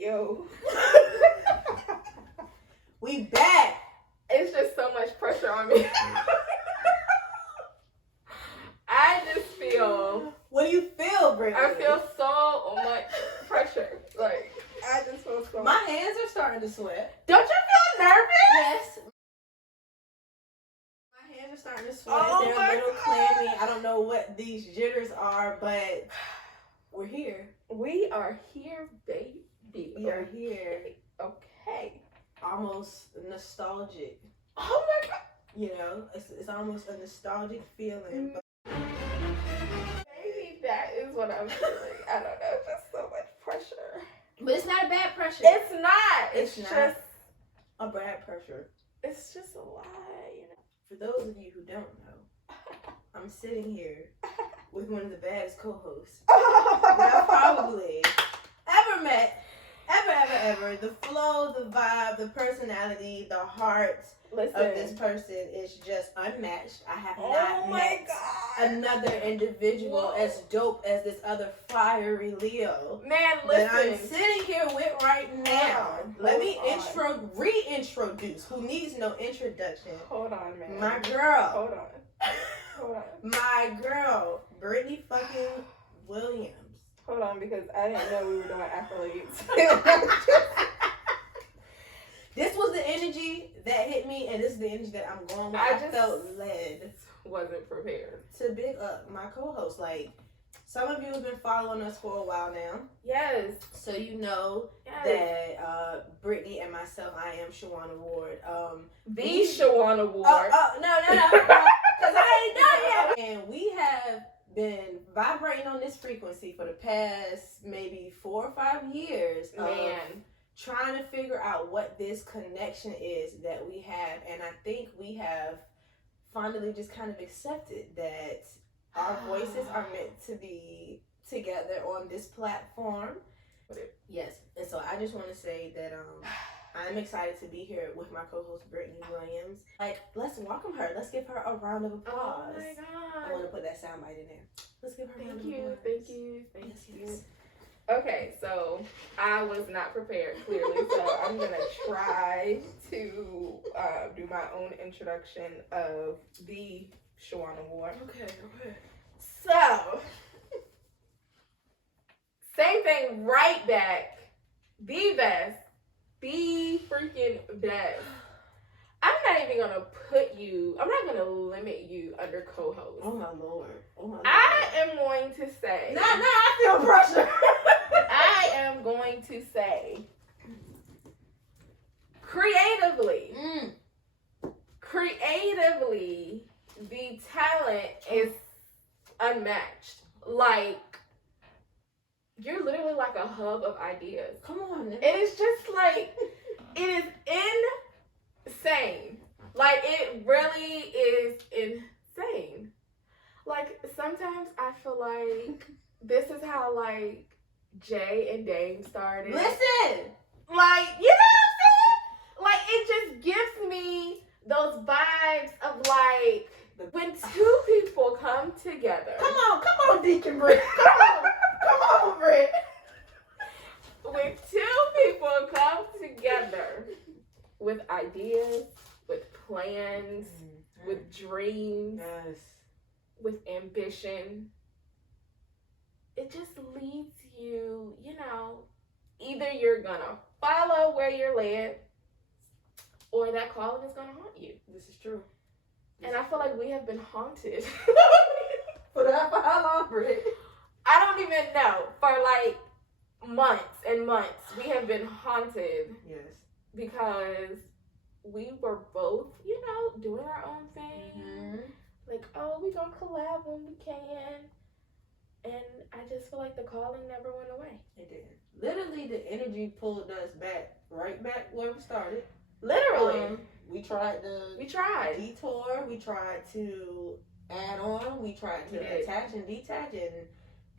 Yo. We back. It's just so much pressure on me. I just feel... What do you feel, Brittany? I feel so much pressure. Like, I just feel so My hands are starting to sweat. Don't you feel nervous? Yes. My hands are starting to sweat. Oh They're my a little God. clammy. I don't know what these jitters are, but we're here. We are here, baby. We are here. Okay. Almost nostalgic. Oh my God. You know, it's almost a nostalgic feeling. But Maybe that is what I'm feeling. I don't know. It's just so much pressure. But it's not a bad pressure. It's not. It's It's just not. A bad pressure. It's just a lie, you know. For those of you who don't know, I'm sitting here with one of the baddest co-hosts that I've probably ever met. Ever. The flow, the vibe, the personality, the heart Listen. of this person is just unmatched. I have Oh not my met God. another individual Whoa. as dope as this other fiery Leo Man, that I'm listen. sitting here with right now. Let me Hold on. reintroduce, who needs no introduction, Hold on, man. my girl. Hold on. My girl, Brittany fucking Williams. Hold on, because I didn't know we were doing accolades. This was the energy that hit me, and this is the energy that I'm going with. I I just felt led wasn't prepared. to big up my co-host. Like, some of you have been following us for a while now, Yes. so you know Yes. that Brittany and myself, I am Shawana Ward. The we- Shawana Ward. No, because I ain't done yet. And we have been vibrating on this frequency for the past maybe 4 or 5 years. Man. Trying to figure out what this connection is that we have, and I think we have finally just kind of accepted that our voices are meant to be together on this platform. Yes, and so I just want to say that I'm excited to be here with my co-host Brittany Williams. Like, let's welcome her. Let's give her a round of applause. Oh my I want to God. put that soundbite in there. Let's give her a round Thank of you. applause. Thank you. Yes. Okay, so I was not prepared, clearly, so I'm going to try to do my own introduction of the Shawana Ward. Okay. So, same thing right back. The best. The freaking best. I'm not even going to I'm not going to limit you under co-host. Oh my lord. I am going to say. Nah, I feel pressure. I am going to say, creatively, the talent is unmatched. Like, you're literally like a hub of ideas. Come on, It is just like, it is insane. Like, it really is insane. Like, sometimes I feel like this is how, like, Jay and Dame started. Listen. Like, you know what I'm saying? Like, it just gives me those vibes of, like, when two people come together. Come on, Deacon Britt. Come on, Britt. When two people come together with ideas, with plans, with dreams, Yes. with ambition, it just leads you, you know, either you're gonna follow where you're led or that calling is gonna haunt you. This is true. And I feel like we have been haunted. For how long, Britt? I don't even know. For like months and months, we have been haunted Yes. because we were both, you know, doing our own thing. Like, oh, we gonna collab when we can. And I just feel like the calling never went away. It did. Literally, the energy pulled us right back where we started. Literally. We tried to We tried. detour. We tried to add on. We tried to We did. attach and detach, and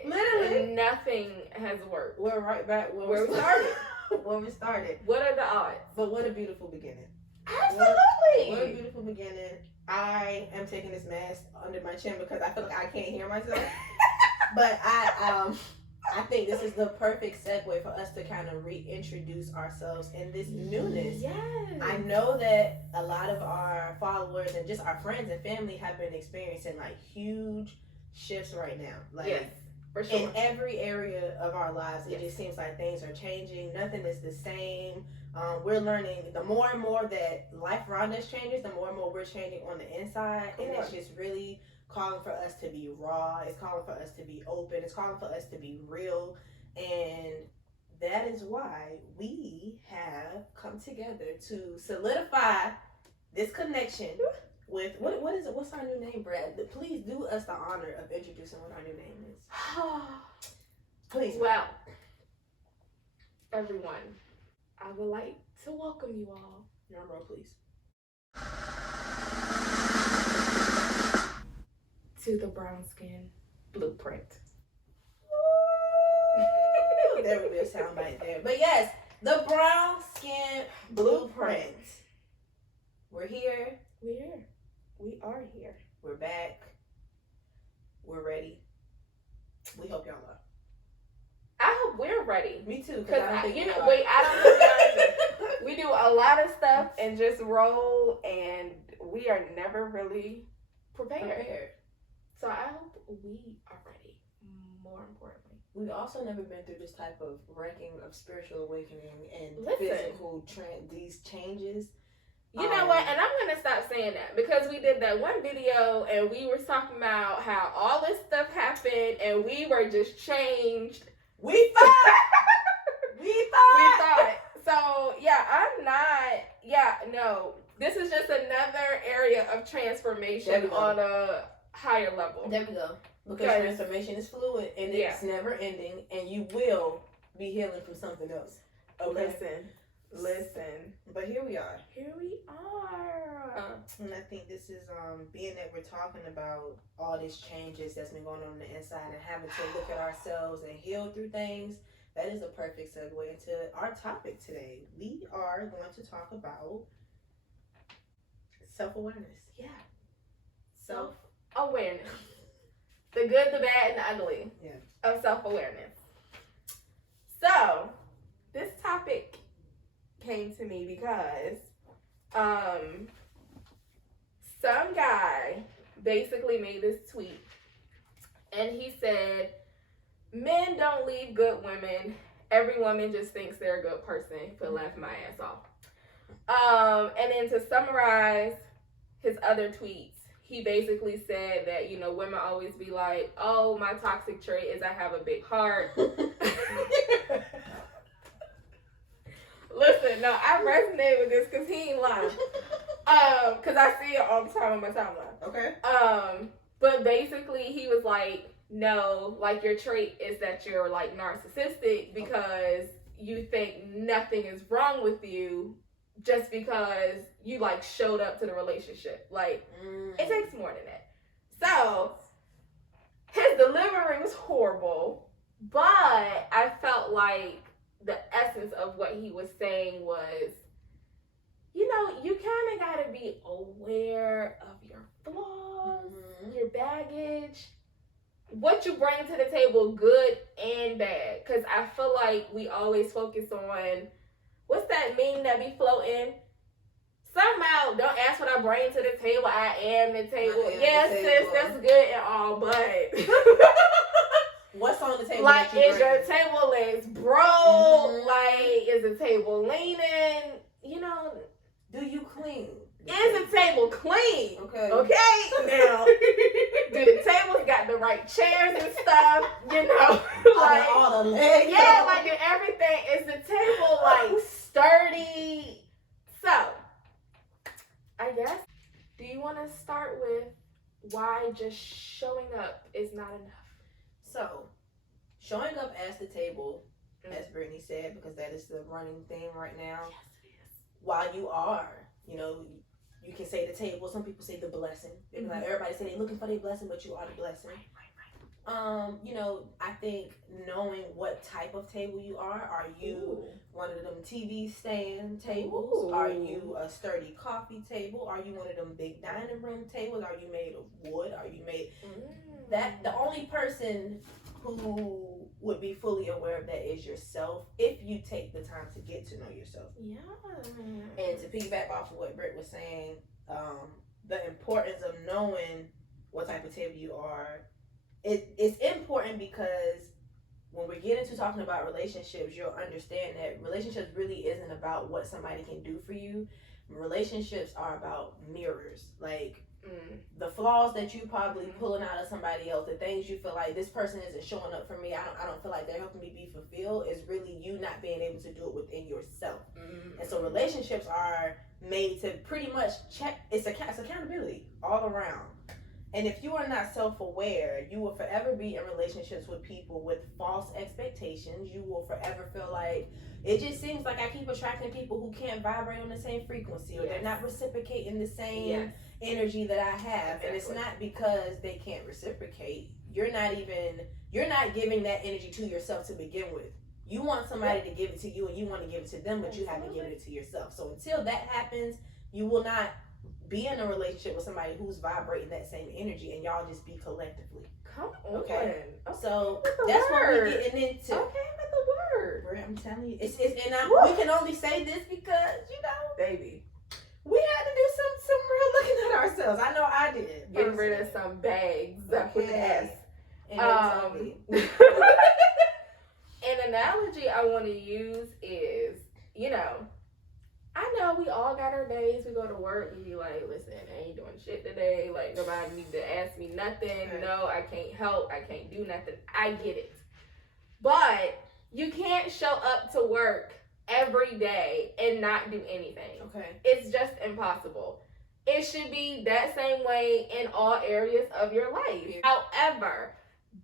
literally, And nothing has worked. we're right back Where we started. where we started. What are the odds? But what a beautiful beginning. Absolutely. What a beautiful beginning. I am taking this mask under my chin because I feel like I can't hear myself. But I think this is the perfect segue for us to kind of reintroduce ourselves in this newness. Yes. I know that a lot of our followers and just our friends and family have been experiencing like huge shifts right now. Like yes, for sure. in every area of our lives, it Yes. just seems like things are changing. Nothing is the same. We're learning the more and more that life around us changes, the more and more we're changing on the inside. And it's just really calling for us to be raw. It's calling for us to be open. It's calling for us to be real. And that is why we have come together to solidify this connection with what is it? What's our new name, Brad? Please do us the honor of introducing what our new name is. Please. Well, everyone, I would like to welcome you all. Drum roll, please. To the Brown Skin Blueprint. There would be a soundbite there. But yes, the Brown Skin Blueprint. We're here. We're here. We are here. We're back. We're ready. We hope y'all are. I hope we're ready. Me too. Because I don't know. We do a lot of stuff and just roll, and we are never really prepared. So I hope we are ready. More importantly, we've also never been through this type of wrecking of spiritual awakening and physical these changes. You know what? And I'm gonna stop saying that because we did that one video and we were talking about how all this stuff happened and we were just changed. We thought. So yeah, I'm not. Yeah, no. This is just another area of transformation on a higher level. There we go. Because transformation is fluid and it's never ending, and you will be healing from something else. Okay? Listen. But here we are. Here we are. And I think this is being that we're talking about all these changes that's been going on the inside and having to look at ourselves and heal through things. That is a perfect segue into our topic today. We are going to talk about self-awareness. Yeah. Self-awareness. The good, the bad, and the ugly of self-awareness. So, this topic came to me because some guy basically made this tweet and he said, men don't leave good women. Every woman just thinks they're a good person for laughing my ass off. And then to summarize his other tweets, he basically said that, you know, women always be like, oh, my toxic trait is I have a big heart. Listen, no, I resonate with this because he ain't lying. Because I see it all the time on my timeline. Okay. But basically he was like, no, like your trait is that you're like narcissistic because you think nothing is wrong with you just because you like showed up to the relationship. Like it takes more than that. So his delivery was horrible, but I felt like the essence of what he was saying was, you know, you kind of got to be aware of your flaws, your baggage, what you bring to the table, good and bad. Because I feel like we always focus on, what's that meme that be floating? Somehow, don't ask what I bring to the table, I am the table. Yes, sis, that's good and all, but... What's on the table? Like, is your table legs broke? Like, is the table leaning? You know, do you clean? Is the table clean? Okay. Now, do the tables got the right chairs and stuff? You know, like all the legs. Yeah, like do everything. Is the table like sturdy? So, I guess. Do you want to start with why just showing up is not enough? So, showing up as the table, as Brittany said, because that is the running theme right now. Yes, it is. While you are, you know, you can say the table. Some people say the blessing. They're like, everybody say they're looking for their blessing, but you are the blessing. Right. You know, I think knowing what type of table you are you one of them TV stand tables? Ooh. Are you a sturdy coffee table? Are you one of them big dining room tables? Are you made of wood? Are you made that the only person who would be fully aware of that is yourself if you take the time to get to know yourself. Yeah. And to piggyback off of what Britt was saying, the importance of knowing what type of type you are, it's important because when we get into talking about relationships, you'll understand that relationships really isn't about what somebody can do for you. Relationships are about mirrors. Like, the flaws that you probably pulling out of somebody else, the things you feel like this person isn't showing up for me, I don't feel like they're helping me be fulfilled, is really you not being able to do it within yourself. And so relationships are made to pretty much check, it's accountability all around. And if you are not self-aware, you will forever be in relationships with people with false expectations. You will forever feel like, it just seems like I keep attracting people who can't vibrate on the same frequency, or they're not reciprocating the same energy that I have. Exactly. And it's not because they can't reciprocate. You're not giving that energy to yourself to begin with. You want somebody to give it to you, and you want to give it to them, but you haven't given it to yourself. So until that happens, you will not be in a relationship with somebody who's vibrating that same energy, and y'all just be collectively. Come on. Okay. So that's what we're getting into. Okay, with the word. I'm telling you, we can only say this because, baby, we had to do some real looking at ourselves. I know I did. Getting rid of some bags with an S. An analogy I want to use is, I know we all got our days. We go to work. We be like, listen, I ain't doing shit today. Like, nobody need to ask me nothing. Right. No, I can't help. I can't do nothing. I get it. But you can't show up to work every day and not do anything. Okay. It's just impossible. It should be that same way in all areas of your life. However,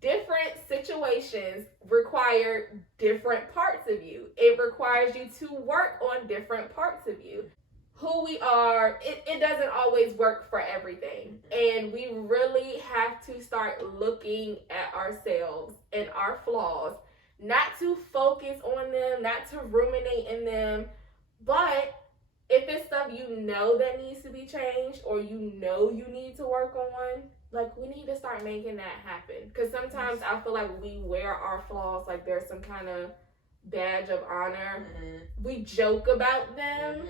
different situations require different parts of you. It requires you to work on different parts of you. Who we are, it doesn't always work for everything. And we really have to start looking at ourselves and our flaws, not to focus on them, not to ruminate in them, but if it's stuff that needs to be changed, or you need to work on, like, we need to start making that happen. Because sometimes I feel like we wear our flaws like there's some kind of badge of honor. We joke about them.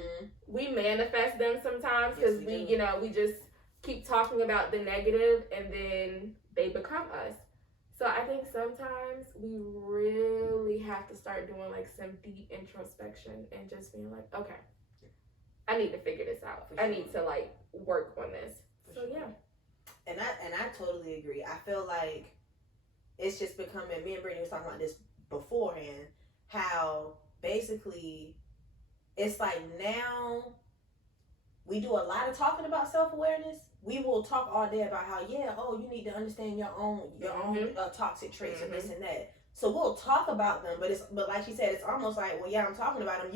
We manifest them sometimes because we just keep talking about the negative, and then they become us. So I think sometimes we really have to start doing like some deep introspection and just being like, okay, I need to figure this out. I need to like work on this. So yeah. And I totally agree. I feel like it's just becoming, me and Brittany was talking about this beforehand, how basically it's like now we do a lot of talking about self-awareness. We will talk all day about how, you need to understand your own toxic traits and this and that. So we'll talk about them, but like she said, it's almost like, well, I'm talking about them.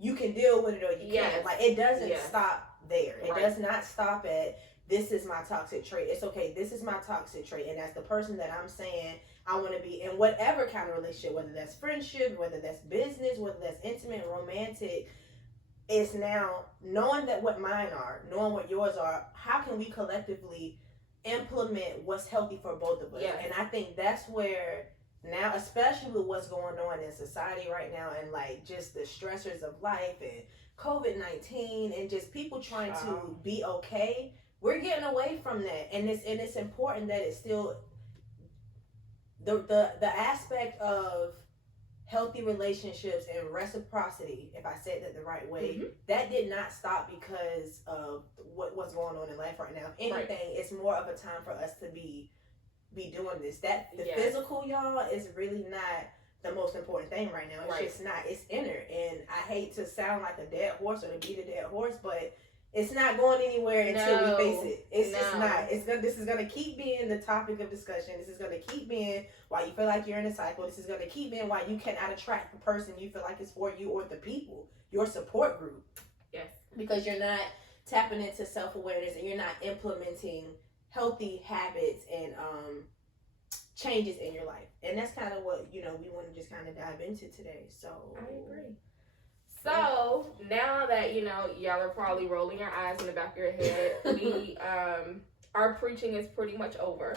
You can deal with it or you can't. Like, it doesn't stop there. It does not stop at, this is my toxic trait. It's okay, this is my toxic trait, and that's the person that I'm saying I want to be in whatever kind of relationship, whether that's friendship, whether that's business, whether that's intimate, romantic. It's now knowing that what mine are, knowing what yours are, how can we collectively implement what's healthy for both of us? Yes. And I think that's where now, especially with what's going on in society right now, and like just the stressors of life and COVID-19 and just people trying to be okay, we're getting away from that. And it's important that it's still the aspect of healthy relationships and reciprocity, if I said that the right way, that did not stop because of what's going on in life right now. If anything, it's more of a time for us to be doing this. That the physical, y'all, is really not the most important thing right now. It's just not. It's inner. And I hate to sound like a dead horse or to beat a dead horse, but it's not going anywhere until we face it. It's just not. This is going to keep being the topic of discussion. This is going to keep being why you feel like you're in a cycle. This is going to keep being why you cannot attract the person you feel like is for you or the people, your support group. Yes. Because you're not tapping into self-awareness and you're not implementing healthy habits and changes in your life. And that's kind of what, we want to just kind of dive into today. So I agree. So now that y'all are probably rolling your eyes in the back of your head, our preaching is pretty much over.